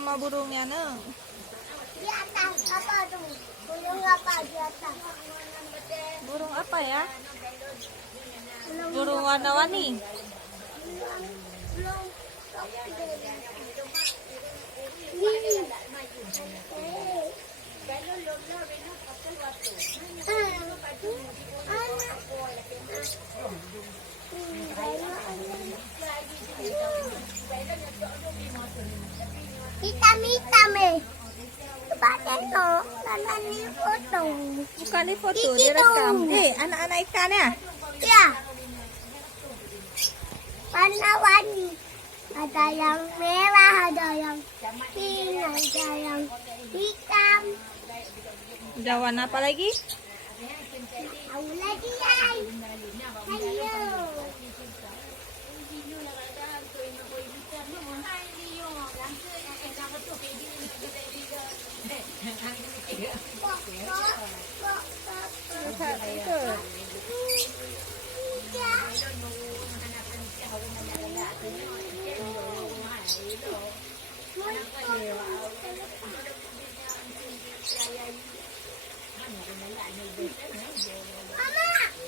sama burungnya, Neng? Di atas apa tuh? Burung apa di atas? Burung apa ya? Burung warna-warni. Belum. Hitam-hitam Tempatnya tuh, karena ini foto. Bukan di foto, Di direkam. situ. Anak-anak ikan ya? Ya. Warna-warni. Ada yang merah, ada yang pink, ada yang hitam. Udah warna apa lagi? Tahu lagi ya. Ayo.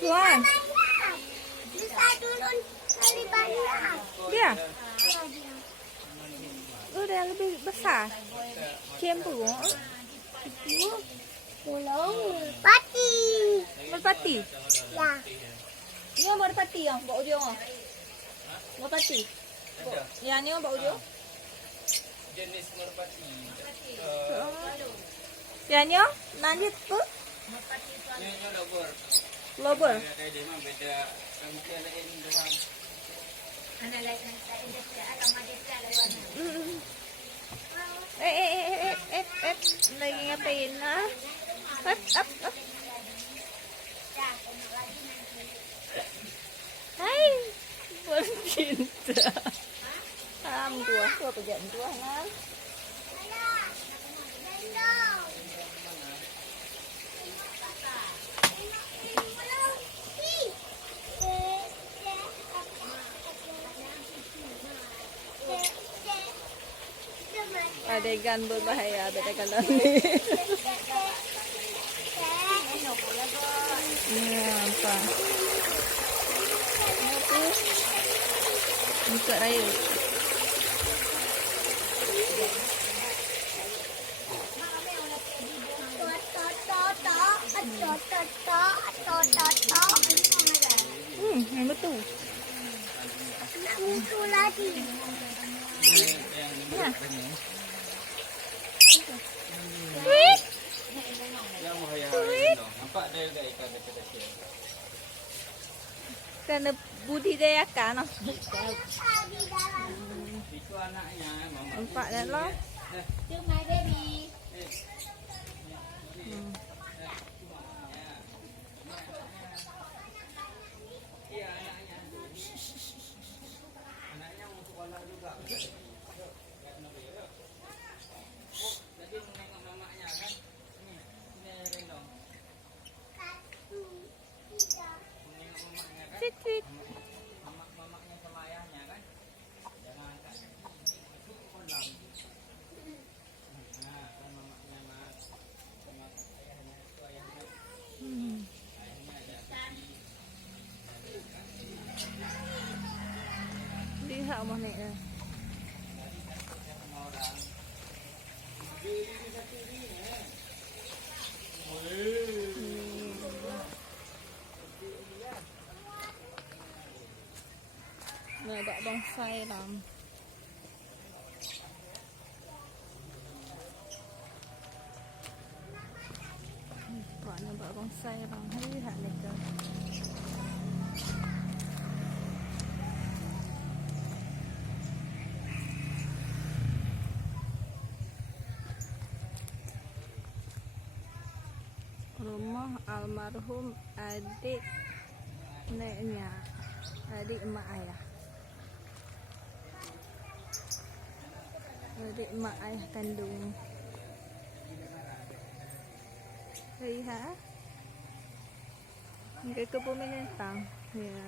Tuan. Bisa turun dari banyak. Dia. Udah yang lebih besar. Cium burung. Itu Burung merpati. merpati. Ya. Ini merpati yang bawa ujung. Merpati. Ya, ini bawa ujung. Jenis merpati. Ya, ini lanjut tuh. Ini lobor. Lobor. Kayak dia mah beda. Rambutnya lain doang. Lagi ngapain lah? Up. Hai, bercinta. Tua pejalan tua kan? Adegan berbahaya, adegan nanti. Ini apa? Ini buka raya. Yang betul. Nak mutu lagi. Ya. Yang bahaya dong. Nampak dia juga ikan kecil. Karena budidayakan. Di dalam. Itu anaknya, mama. Nampak dah lah. Itu my baby. Iya anaknya. Anaknya mau sekolah juga. Tadi menengok mamanya kan? Ini rendong. Satu, tiga. Menengok mamanya kan? Tweet. Mamanya sama ayahnya kan? Jangan angkat. Masuk ke kolam. Nah, kan mamanya mas. Sama ayahnya itu ayahnya. Ayahnya ada. Lihat mana ni. Sama orang. Ada bonsai dalam. Pak nampak bonsai bang. Lihat ni ke. Rumah almarhum adik neneknya, adik emak ayah. Adik emak ayah kandung. Lihat. Ini ke peminatang. Ya.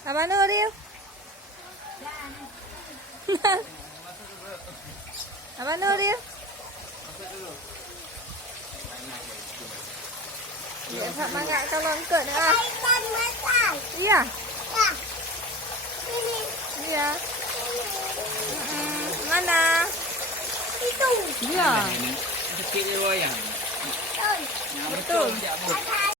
Abang Nuril. Abang Nuril. Ya, tak mangak kalau engkau ni ah. Ikan masak. Iya. Ya. Ini. Iya. Mana? Itu. Iya. Kecil dia wayang. Betul. Betul. Betul.